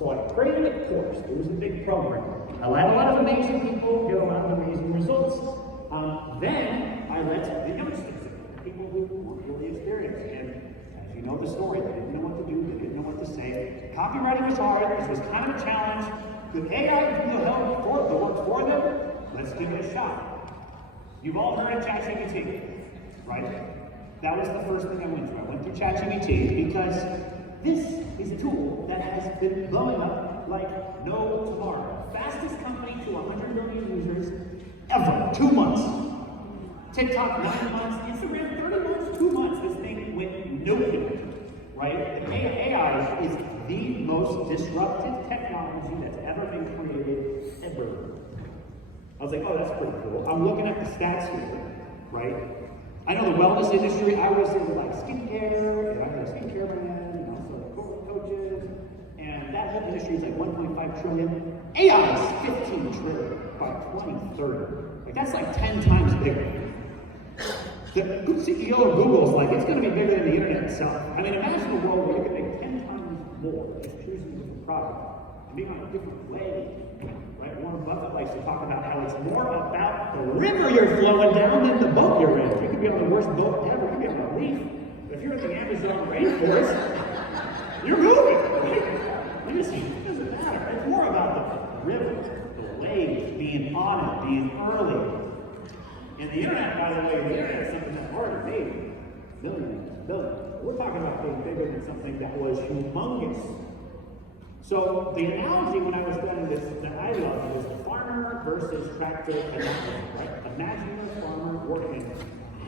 So I created a course. It was a big program. I let a lot of amazing people get a lot of amazing results. Then I let the youngsters in, people who were really experienced. And as you know the story, they didn't know what to do, they didn't know what to say. Copywriting was hard, this was kind of a challenge. Could AI do the work for them? Let's give it a shot. You've all heard of ChatGPT, right? That was the first thing I went through. I went through ChatGPT because this is a tool that has been blowing up like no tomorrow. Fastest company to 100 million users ever. 2 months. TikTok, 9 months. Instagram, 30 months. 2 months. This thing went nowhere. Right? And AI is the most disruptive technology that's ever been created ever. I was like, oh, that's pretty cool. I'm looking at the stats here, right? I know the wellness industry, I was in like skincare, and I had a skincare brand, and also coaches, and that whole industry is like 1.5 trillion. AI is 15 trillion by 2030. Like that's like 10 times bigger. The CEO of Google is like, it's going to be bigger than the internet itself. I mean, imagine a world where you can make 10 times more just choosing a different product and being on a different way. Right? Warren Buffett likes to talk about how it's more about the river you're flowing down than the boat you're in. You could be on the worst boat ever, you could be on a reef. But if you're in the Amazon rainforest, you're moving, right? It doesn't matter. It's more about the river, the waves, being on it, being early. And the internet, by the way, the internet is something that's already made millions, billions. We're talking about being bigger than something that was humongous. So the analogy when I was studying this that I love is the farmer versus tractor analogy, right? Imagine a farmer working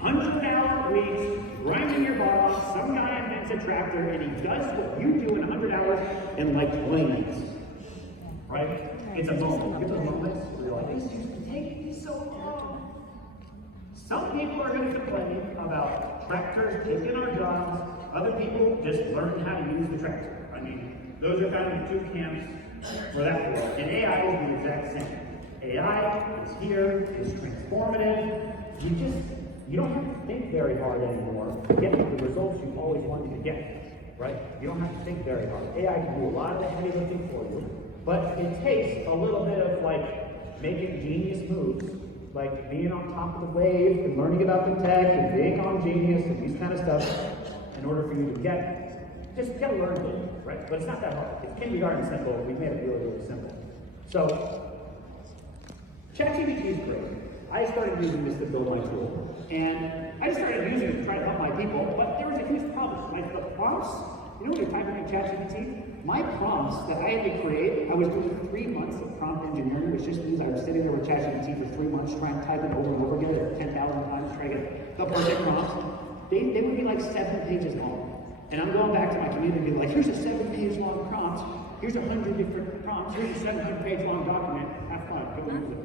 100-hour weeks, grinding your butt off. Some guy invents a tractor and he does what you do in 100 hours in like 20 minutes, right? It's a moment. It's a moment where you're like, this used to take me so long. Some people are going to complain about tractors taking our jobs. Other people just learn how to use the tractor. I mean, those are kind of the two camps for that world. And AI is the exact same. AI is here, it's transformative. You don't have to think very hard anymore to get the results you always wanted to get, right? You don't have to think very hard. AI can do a lot of the heavy lifting for you, but it takes a little bit of like making genius moves, like being on top of the wave and learning about the tech and being on Genius and these kind of stuff in order for you to just get learned it, right? But it's not that hard. It's kindergarten simple. We've made it really, really simple. So, ChatGPT is great. I started using this to build my tool, and I just started using it to try to help my people, but there was a huge problem. Like the prompts, you know when you're typing in ChatGPT, my prompts that I had to create, I was doing 3 months of prompt engineering, which just means I was sitting there with ChatGPT for 3 months trying to type it over and over again, 10,000 times, trying to get the perfect prompts. They would be like 7 pages long. And I'm going back to my community and be like, here's a 7-page long prompt, here's 100 different prompts, here's a 700-page long document, have fun, go use it.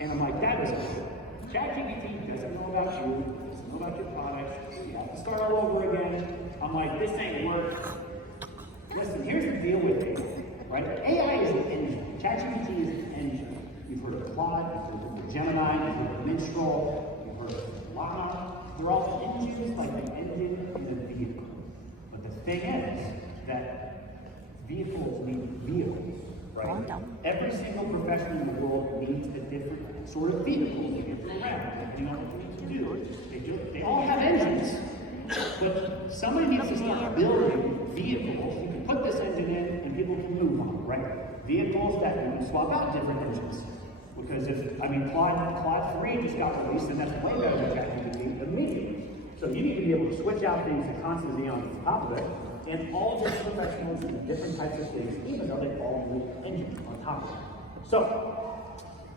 And I'm like, that is cool. ChatGPT doesn't know about you, doesn't know about your products, you have to start all over again. I'm like, this ain't work. Listen, here's the deal with it, right? AI is an engine. ChatGPT is an engine. You've heard of Claude, you've heard of Gemini, you've heard of Minstrel, you've heard of Llama. They're all engines like the engine in a vehicle. But the thing is that vehicles need vehicles, right? Every single profession in the world needs a different sort of vehicle to get around, depending on what they do. They all have engines, but somebody needs to start building vehicles. You can put this engine in and people can move on, right? Vehicles that can swap out different engines. Because Claude 3 just got released, and that's way better than ChatGPT immediately. So you need to be able to switch out things and constantly be on top of it. And all the professionals and different types of things, even though they all need engines on top of it. So,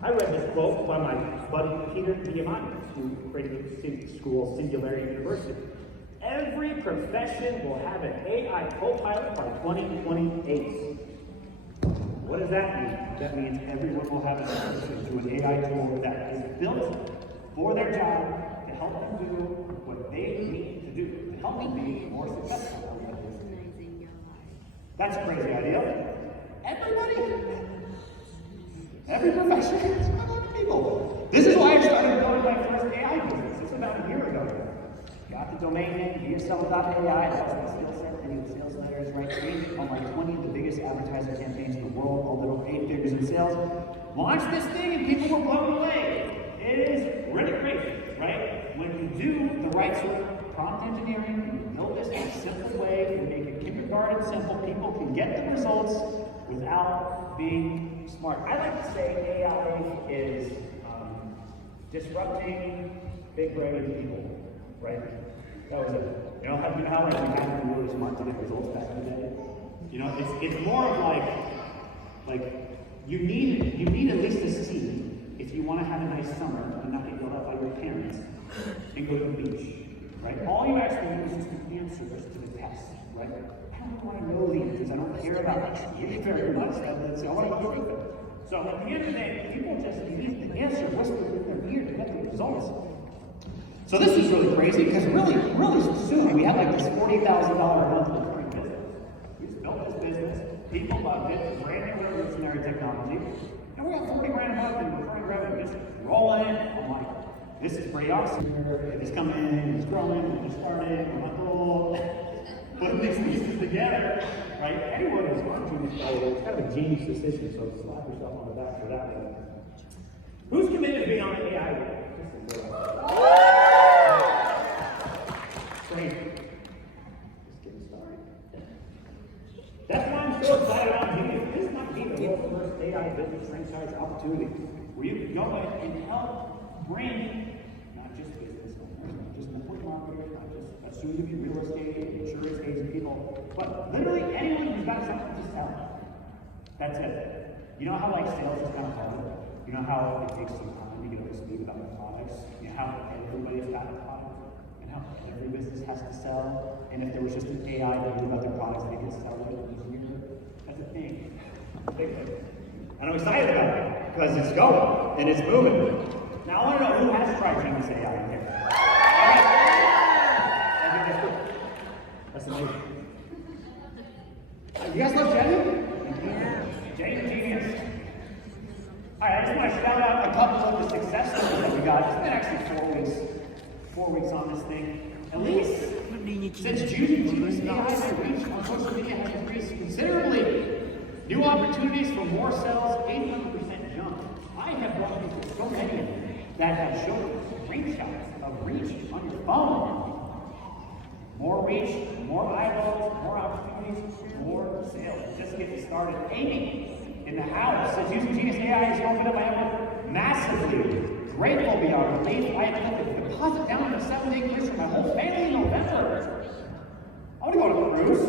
I read this quote by my buddy Peter Diamandis, who created the school Singularity University. Every profession will have an AI co-pilot by 2028. What does that mean? That means everyone will have access to an AI tool that is built for their job to help them do what they need to do, to help them be more successful. That's a crazy idea. Everybody? Every profession is about people. This is why I started building my first AI business. It's about a year ago. got the domain name, dsl.ai, that was my sales set, any of the sales letters, right? On like 20 of the biggest advertising campaigns in the world, all little 8 figures in sales. Launched this thing and people were blown away. It is really crazy, right? When you do the right sort of prompt engineering, you build this in a simple way, and make it kindergarten simple, people can get the results without being smart. I like to say AI is disrupting big brain people, right? That was it. You know how like you had to be really smart to get results back in the day? You know, it's more of like you need at least a seed if you want to have a nice summer and not get yelled at by your parents and go to the beach, right? All you actually need is just the answers to the test, right? I don't want to know the answers. I don't care about it very much. I want to go with it. So at the end of the day, people just need the answer whispered in their ear to get the results. So this is really crazy because really soon we had like this $40,000 a month recurring business. We just built this business. People loved it. Brand new revolutionary technology. And we got 40 grand a month in recurring revenue just rolling in. I'm like, this is pretty awesome. It's coming in, it's growing, it's starting, we're like, oh, putting these pieces together, right? Anyone who's launching this, by the way, it's kind of a genius decision, so slap yourself on the back for that one. Who's committed to being on the AI wave? Great. Just getting started. That's why I'm so excited about Genius. This might be the world's first AI business franchise opportunity where you can go in and help bring not just business owners, not just network marketers, not just soon-to-be real estate, insurance agent people, but literally anyone who's got something to sell. That's it. You know how like sales is kind of hard? You know how it takes some time to get up to speed about the products? You know how everybody's got a product? And how every business has to sell? And if there was just an AI that knew about their products, they could sell it easier? That's a thing. Big thing. And I'm excited about it because it's going and it's moving. Now I want to know who has tried Genius AI in here. That's amazing. You guys love Jenny? Yeah. Jenny Genius. Alright, I just want to shout out a couple of the success stories that we got. It's been actually 4 weeks on this thing. At least since using Genius AI, my reach on social media has increased considerably. New opportunities for more sales, 800% jump. I have brought people so many that have shown screenshots of reach on your phone. More reach, more eyeballs, more opportunities, more sales. Just getting started. Amy in the house says using Genius AI has opened up my effort massively. Grateful beyond belief. I had put the deposit down on a 7-day cruise for my whole family in November. I want to go on a cruise.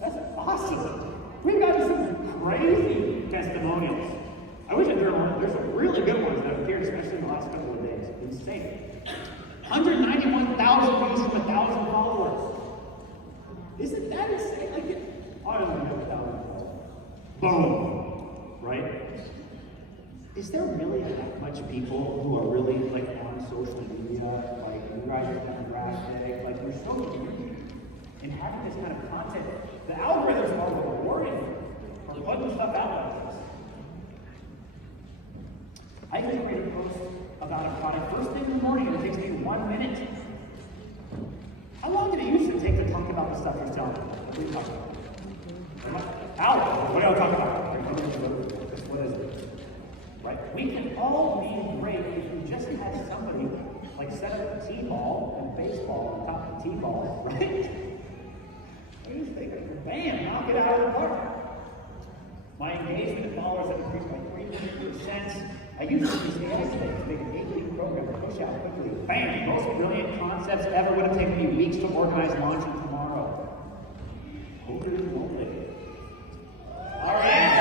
That's awesome. We've got some crazy testimonials. I wish there's some really good ones that appeared, especially in the last couple of days. Insane. 191,000 views from 1,000 followers. Isn't that insane? Like, I don't know, 1,000 followers. Boom. Right? Is there really that much people who are really like on social media? Like, you guys are demographic, like, you're so unique in having this kind of content. The algorithms are rewarding for putting stuff out like this. I can create a post about a product first thing in the morning and it takes me 1 minute. How long did it used to take to talk about the stuff you're selling? What are you talking about? Hours. What are you talking about? What is it? Right? We can all be great if we just had somebody like set up a T-ball and baseball on top of T-ball, right? I just think, bam, knock it out of the park. My engagement and followers have increased by 300%. I used to use AI today to make an 8-week program to push out quickly. Bam! Most brilliant concepts ever would have taken me weeks to organize launching tomorrow. Holy moly. Alright.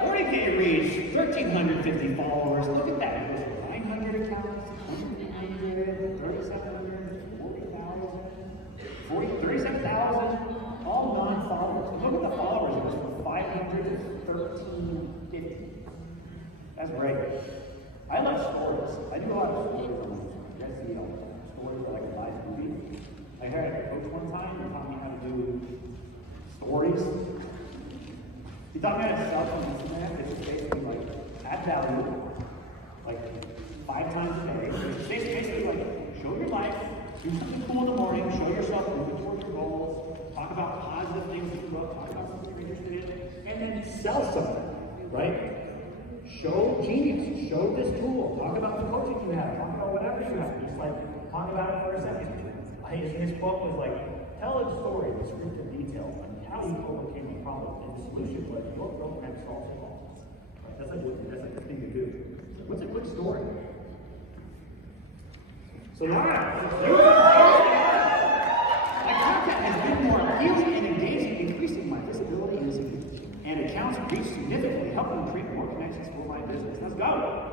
40K reach, 1,350 followers. Look at that. It was 900 accounts, 1,800, 3,700, 40,000, 37,000, all non-followers. Look at the followers. It was from 500 to 1,350. That's great. I love stories. I do a lot of stories on this. You guys see, stories are like a live movie. I had a coach one time who taught me how to do stories. He taught me how to sell on Instagram. It's just basically like add value, like 5 times a day. It's basically like, show your life, do something cool in the morning, show yourself moving towards your goals, talk about positive things that you love, talk about something you're interested in, and then sell something, right? Show genius, show this tool, talk about the coaching you have, talk about whatever you have, just like talk about it for a second. His quote was like, tell a story with scripted details on how you overcame a problem, and the solution was your girlfriend solves it all. Right? That's like the thing to do. What's a quick story? So now, my content has been more appealing and engaging, increasing my visibility and accounts reach significantly, helping create more connections for my business. Let's go.